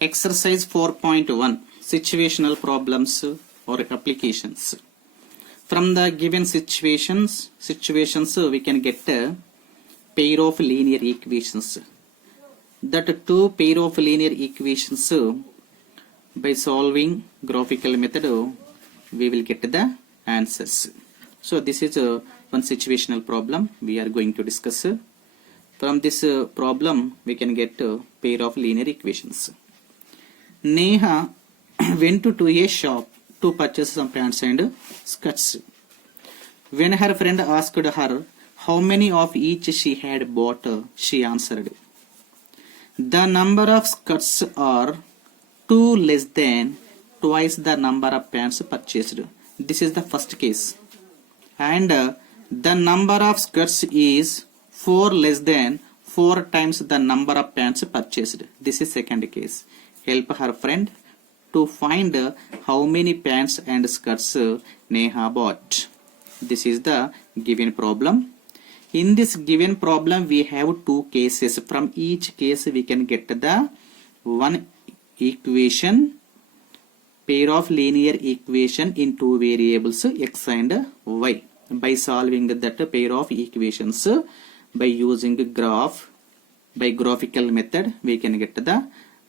Exercise 4.1 Situational problems or applications. From the given situations we can get a pair of linear equations. That two pair of linear equations by solving graphical method we will get the answers. So this is one situational problem we are going to discuss. From this problem we can get a pair of linear equations. Neha went to a shop to purchase some pants and skirts. When her friend asked her how many of each she had bought, she answered, "The number of skirts are two less than twice the number of pants purchased." This is the first case. And the number of skirts is 4 less than 4 times the number of pants purchased. This is second case. Help her friend to find how many pants and skirts Neha bought. This is the given problem. In this given problem we have two cases. From each case we can get the one equation, pair of linear equation in two variables x and y. By solving that pair of equations by using by graphical method we can get the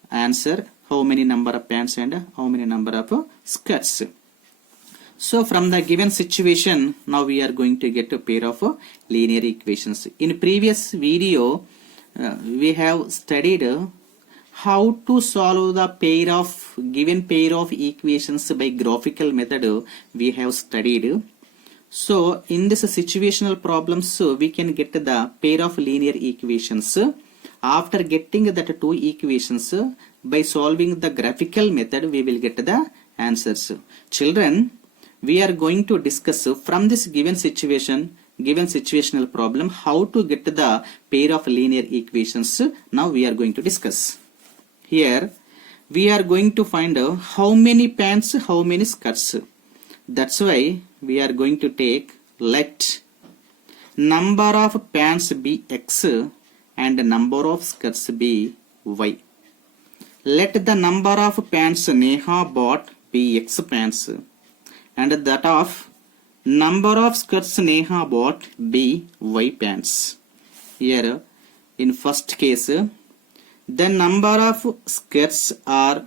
answer how many number of pants and how many number of skirts. So from the given situation now we are going to get a pair of linear equations. In previous video we have studied how to solve the given pair of equations by graphical method we have studied. So in this situational problems we can get the pair of linear equations. After getting that two equations by solving the graphical method we will get the answers. Children, we are going to discuss from this given situational problem how to get the pair of linear equations. Now we are going to discuss. Here we are going to find how many pants, how many skirts. That's why we are going to take let number of pants be x and number of skirts be y. Let the number of pants Neha bought be x pants and that of number of skirts Neha bought be y pants. Here in first case the number of skirts are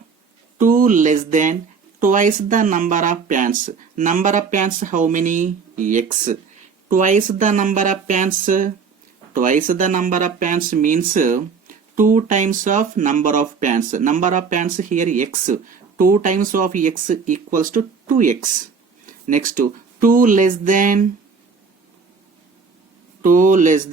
2 less than twice the number of pants. Number of pants how many? X. Twice the number of pants. Twice the number of pants means 2 times of number of pants. Number of pants here x. 2 times of x equals to 2x. Next 2 less than twice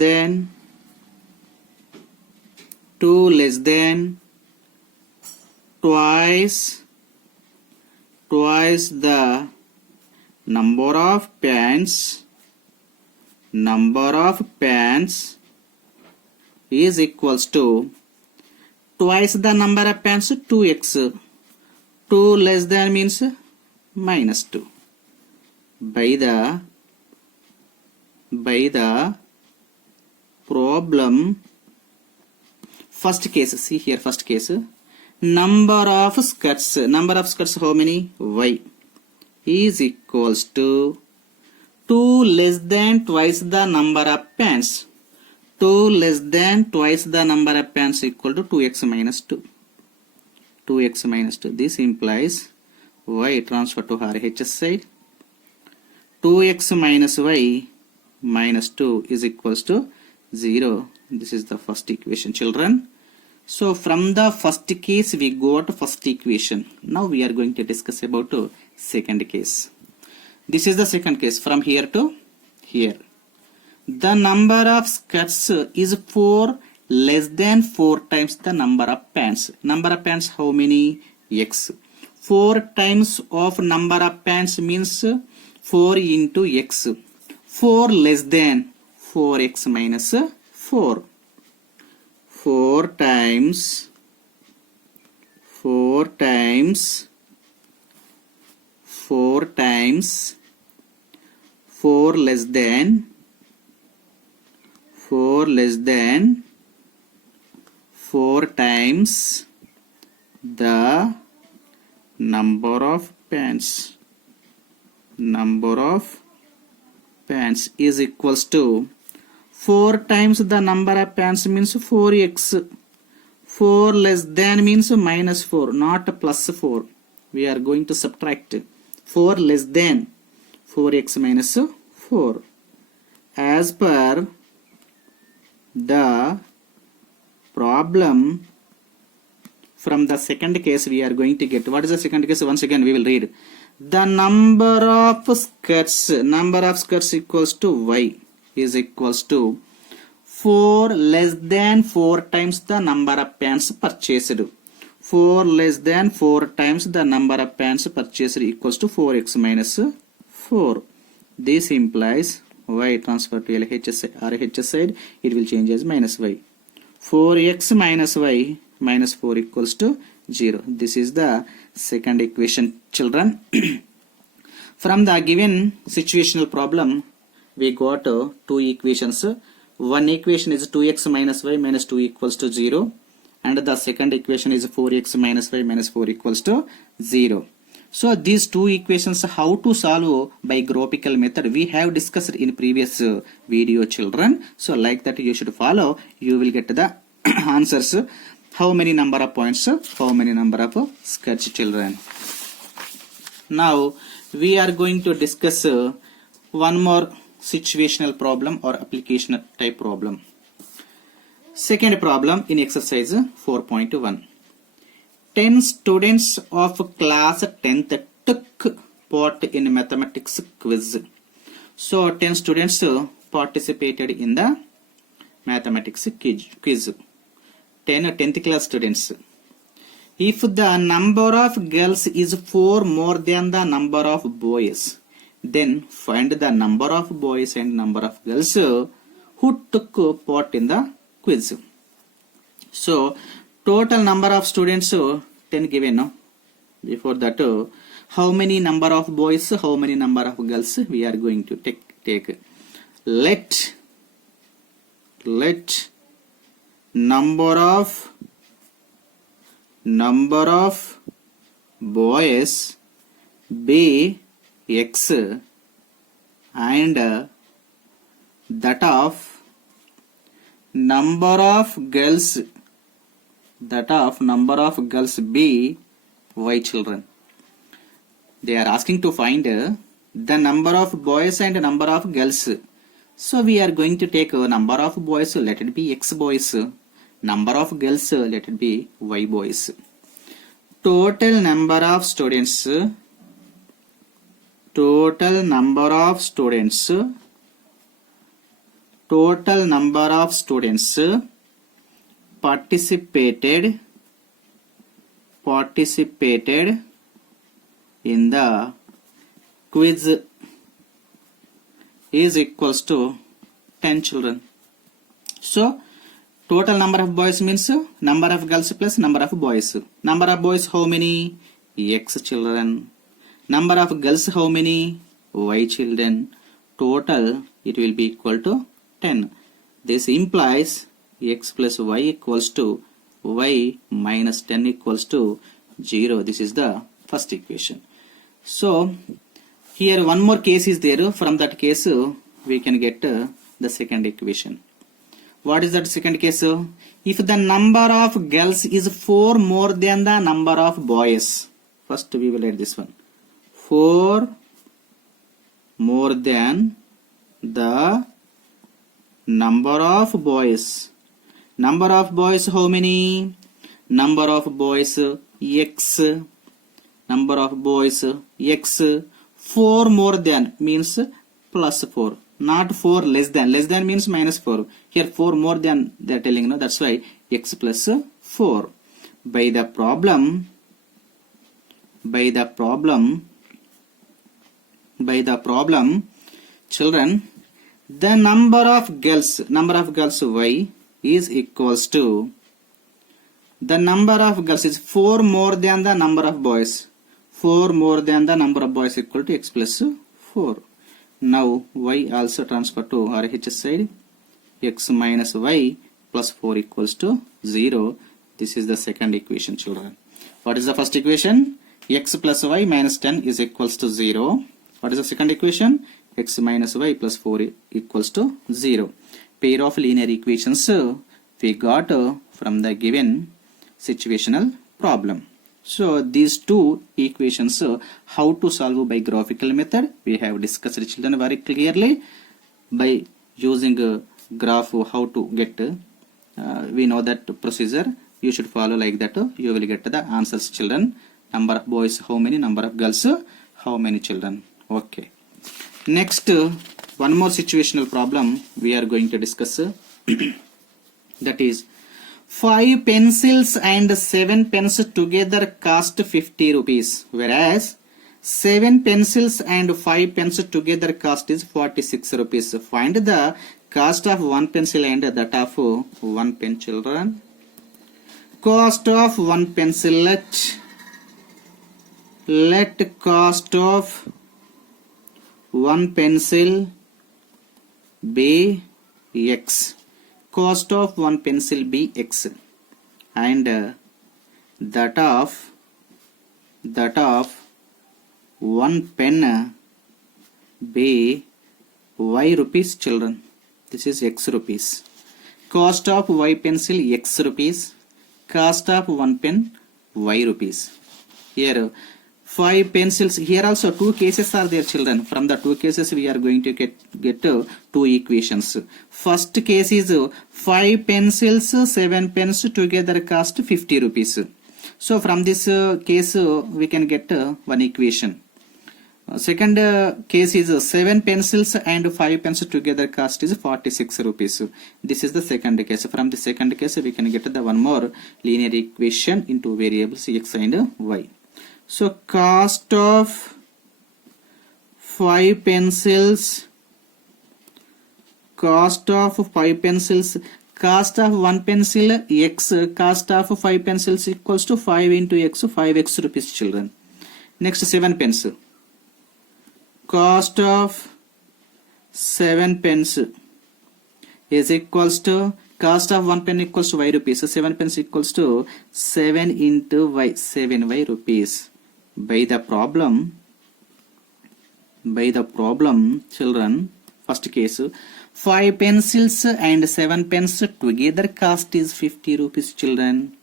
the number of pants is equals to twice the number of pants 2x. 2 less than means minus 2. By the problem first case, see here first case, number of skirts how many? Y is equals to 2 less than twice the number of pants. 2 less than twice the number of pants equal to 2x minus 2. 2x minus 2. This implies y transfer to RHS side. 2x minus y minus 2 is equals to 0. This is the first equation, children. So from the first case we got first equation. Now we are going to discuss about second case. This is the second case from here to here. The number of skirts is 4 less than 4 times the number of pants. Number of pants how many? X. 4 times of number of pants means 4 into x. 4 less than 4x minus 4. 4 times 4 less than 4 times the number of pants is equals to 4 times the number of pants means 4x. 4 less than means minus 4, not plus 4. We are going to subtract 4 less than 4x minus 4. As per the problem from the second case, we are going to get, what is the second case? Once again we will read. The number of skirts equals to y is equals to 4 less than 4 times the number of pants purchased. 4 less than 4 times the number of pants purchased equals to 4x minus 4. This implies y transfer to RHS side, it will change as minus y. 4x minus y minus 4 equals to 0. This is the second equation, children. From the given situational problem, we got two equations. One equation is 2x minus y minus 2 equals to 0, and the second equation is 4x minus y minus 4 equals to 0. So these two equations, how to solve by graphical method, we have discussed in previous video, children. So like that you should follow, you will get the answers. How many number of points, how many number of sketch, children. Now we are going to discuss one more situational problem or application type problem. Second problem in exercise 4.1. 10 students of class 10th took part in mathematics quiz. So 10 students participated in the mathematics quiz. 10th class students. If the number of girls is 4 more than the number of boys, then find the number of boys and number of girls who took part in the quiz. So total number of students 10 given. No? Before that, how many number of boys, how many number of girls we are going to take. Let number of boys be x and that of number of girls be y, children. They are asking to find the number of boys and number of girls. So we are going to take a number of boys, let it be x boys. Number of girls, let it be y boys. Total number of students participated in the quiz is equals to 10, children. So total number of boys means number of girls plus number of boys. Number of boys how many? X, children. Number of girls how many? Y, children. Total it will be equal to 10. This implies x plus y equals to y minus 10 equals to 0. This is the first equation. So here one more case is there. From that case we can get the second equation. What is that second case? If the number of girls is 4 more than the number of boys. First we will write this one. 4 more than the number of boys. Number of boys how many? Number of boys x. Number of boys x. 4 more than means plus 4. Not 4 less than. Less than means minus 4. Here 4 more than they are telling. No, that's why x plus 4. By the problem, children, the number of girls y is equals to the number of girls is 4 more than the number of boys. 4 more than the number of boys equal to x plus 4. Now y also transfer to RHS side. X minus y plus 4 equals to 0. This is the second equation, children. What is the first equation? X plus y minus 10 is equals to 0. What is the second equation? X minus y plus 4 equals to 0. Pair of linear equations we got from the given situational problem. So these two equations, how to solve by graphical method, we have discussed children very clearly. By using a graph, how to get, we know that procedure. You should follow like that. You will get the answers, children. Number of boys, how many? Number of girls, how many children? Okay. Next, one more situational problem we are going to discuss. That is, 5 pencils and 7 pens together cost 50 rupees, whereas 7 pencils and 5 pens together cost is 46 rupees. Find the cost of 1 pencil and that of 1 pen, children. Cost of 1 pencil, let cost of 1 pencil be x. Cost of 1 pencil be x, and that of 1 pen be y rupees, children. This is x rupees. Cost of y pencil x rupees. Cost of 1 pen y rupees. Here 5 pencils. Here also 2 cases are there, children. From the 2 cases we are going to get 2 equations. First case is 5 pencils, 7 pens together cost 50 rupees. So from this case we can get one equation. Second case is 7 pencils and 5 pens together cost is 46 rupees. This is the second case. From the second case we can get the one more linear equation into variables x and y. So cost of 5 pencils, cost of 5 pencils, cost of 1 pencil x, cost of 5 pencils equals to 5 into x, 5x rupees, children. Next 7 pens. Cost of 7 pens is equals to cost of 1 pen equals to y rupees. So 7 pens equals to 7 into y, 7y rupees. By the problem, children, first case, 5 pencils and 7 pens together cost is 50 rupees, children.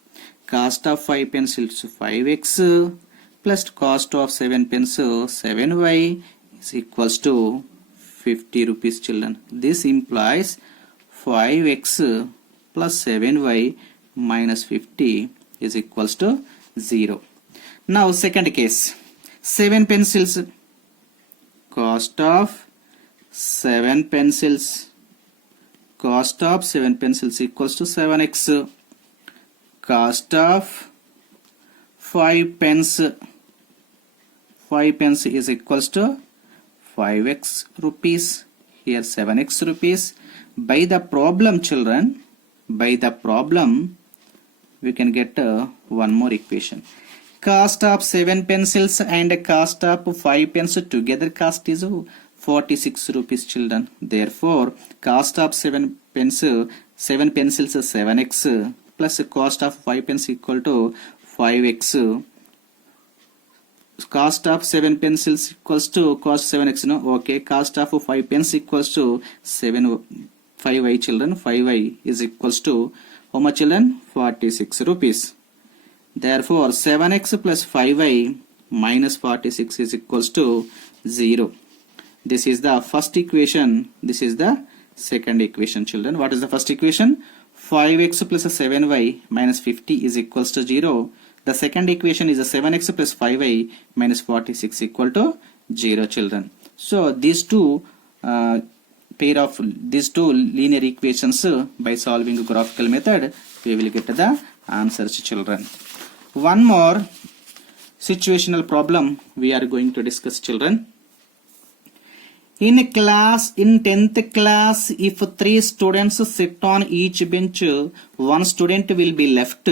Cost of 5 pencils 5x plus cost of 7 pens 7y is equals to 50 rupees, children. This implies 5x plus 7y minus 50 is equals to 0. Now second case, 7 pencils, cost of 7 pencils, cost of 7 pencils equals to 7x, cost of 5 pens is equals to 5x rupees, here 7x rupees. By the problem, children, by the problem we can get one more equation. Cost of 7 pencils and cost of 5 pens together cost is 46 rupees, children. Therefore, cost of 7 pencils is 7x plus cost of 5 pens equal to 5x. Cost of 7 pencils equals to cost 7x, no? Okay, cost of 5 pens equals to 5y, children. 5y is equals to how much, children? 46 rupees. Therefore, 7x plus 5y minus 46 is equals to 0. This is the first equation. This is the second equation, children. What is the first equation? 5x plus 7y minus 50 is equals to 0. The second equation is 7x plus 5y minus 46 equal to 0, children. So these two linear equations by solving a graphical method we will get the answers, children. One more situational problem we are going to discuss, children. In 10th class, if 3 students sit on each bench, 1 student will be left.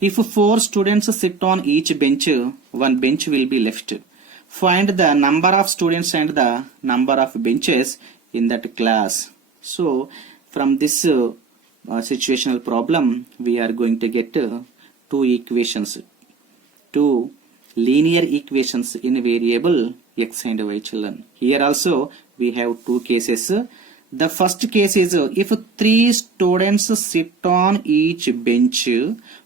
If 4 students sit on each bench, 1 bench will be left. Find the number of students and the number of benches in that class. So from this situational problem we are going to get 2 equations. two linear equations in variable x and y, children. Here also we have two cases. The first case is if three students sit on each bench,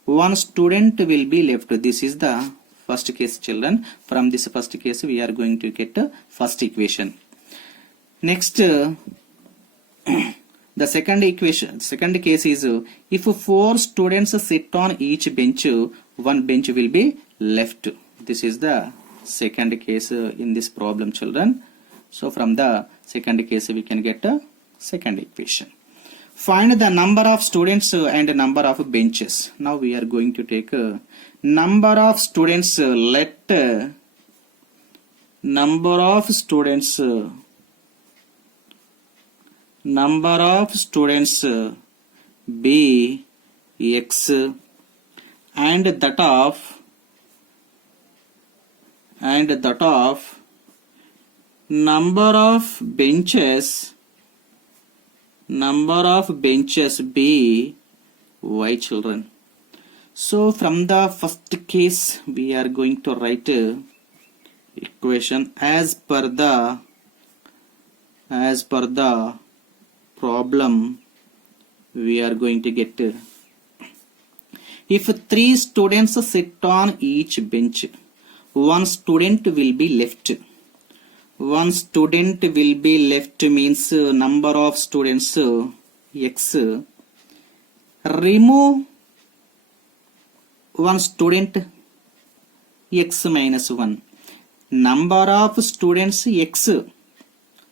one student will be left. This is the first case, children. From this first case we are going to get first equation. Next, the second case is if four students sit on each bench, one bench will be left. This is the second case in this problem, children. So from the second case we can get a second equation. Find the number of students and number of benches. Now we are going to take number of students. Let number of students be x and that of number of benches be y, children. So from the first case we are going to write equation as per the problem. We are going to get if three students sit on each bench, one student will be left. One student will be left means number of students x. Remove one student x minus 1. Number of students x.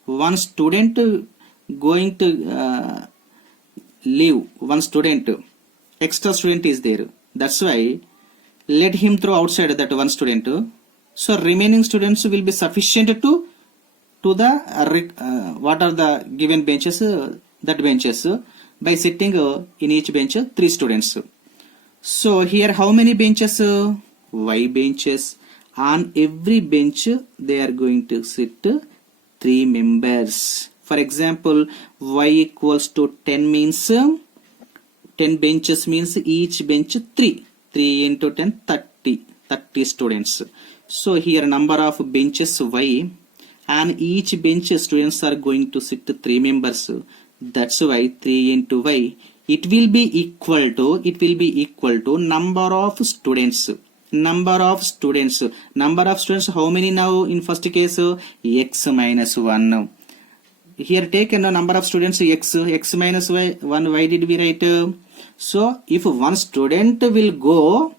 One student going to leave. One student, extra student is there. That's why let him throw outside that one student. So remaining students will be sufficient to the what are the given benches, that benches, by sitting in each bench three students. So here how many benches? Y benches. On every bench they are going to sit 3 members. For example, y equals to 10 means 10 benches means each bench 3. 3 into 10, 30 students. So here number of benches y, and each bench students are going to sit 3 members. That's why 3 into y, it will be equal to number of students. Number of students how many now in first case? X minus 1. Here take a number of students x minus 1. Why did we write? So if one student will go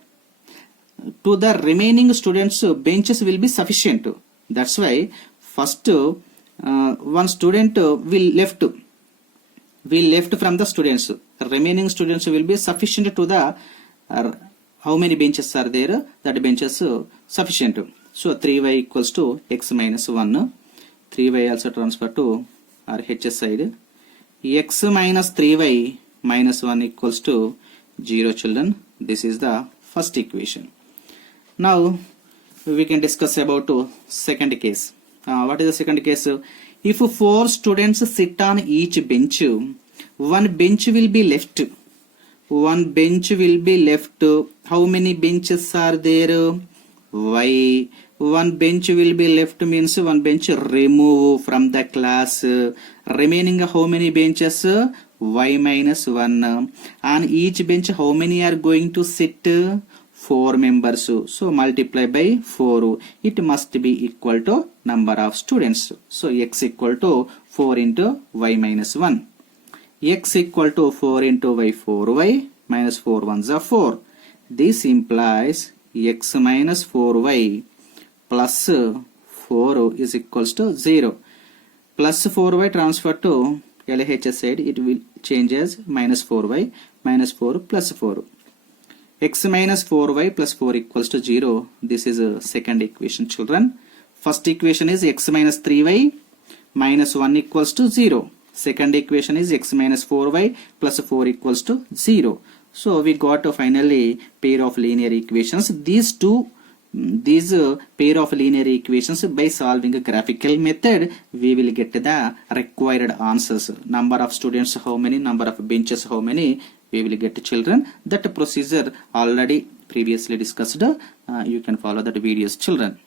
to the remaining students, benches will be sufficient. That's why first one student will left from the students. Remaining students will be sufficient to the how many benches are there? That benches sufficient. So 3y equals to x minus 1. 3y also transfer to our hs side. X minus 3y minus 1 equals to 0, children. This is the first equation. Now we can discuss about second case. What is the second case? If 4 students sit on each bench, one bench will be left. One bench will be left. How many benches are there? Y. One bench will be left means one bench remove from the class. Remaining how many benches? Y minus 1. On each bench how many are going to sit? 4 members. So multiply by 4. It must be equal to number of students. So x equal to 4 into y minus 1. X equal to 4 into y, 4y minus 4 ones are 4. This implies x minus 4y plus 4 is equals to 0. Plus 4y transfer to LHS side, it will change as minus 4y minus 4 plus 4. X minus 4y plus 4 equals to 0. This is a second equation, children. First equation is x minus 3y minus 1 equals to 0. Second equation is x minus 4y plus 4 equals to 0. So we got finally pair of linear equations. These pair of linear equations, by solving a graphical method we will get the required answers. Number of students how many, number of benches how many, we will get, children. That procedure already previously discussed. You can follow that videos, children.